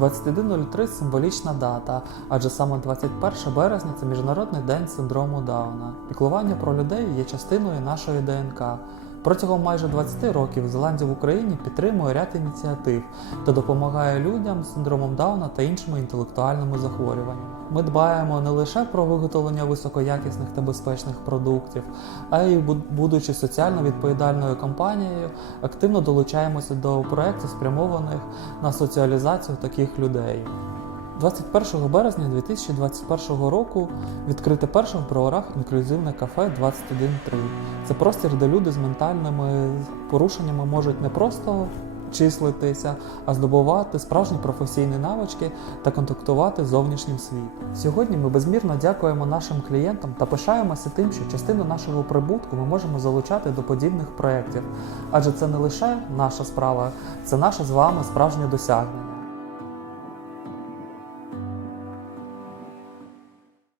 21.03 символічна дата, адже саме 21 березня це Міжнародний день синдрому Дауна. Піклування про людей є частиною нашої ДНК. Протягом майже 20 років Зеландія в Україні підтримує ряд ініціатив та допомагає людям з синдромом Дауна та іншими інтелектуальними захворюваннями. Ми дбаємо не лише про виготовлення високоякісних та безпечних продуктів, а й будучи соціально відповідальною компанією, активно долучаємося до проєктів, спрямованих на соціалізацію таких людей. 21 березня 2021 року відкрите перше в броварах інклюзивне кафе 21.3. Це простір, де люди з ментальними порушеннями можуть не просто числитися, а здобувати справжні професійні навички та контактувати з зовнішнім світом. Сьогодні ми безмірно дякуємо нашим клієнтам та пишаємося тим, що частину нашого прибутку ми можемо залучати до подібних проєктів, адже це не лише наша справа, це наше з вами справжнє досягнення.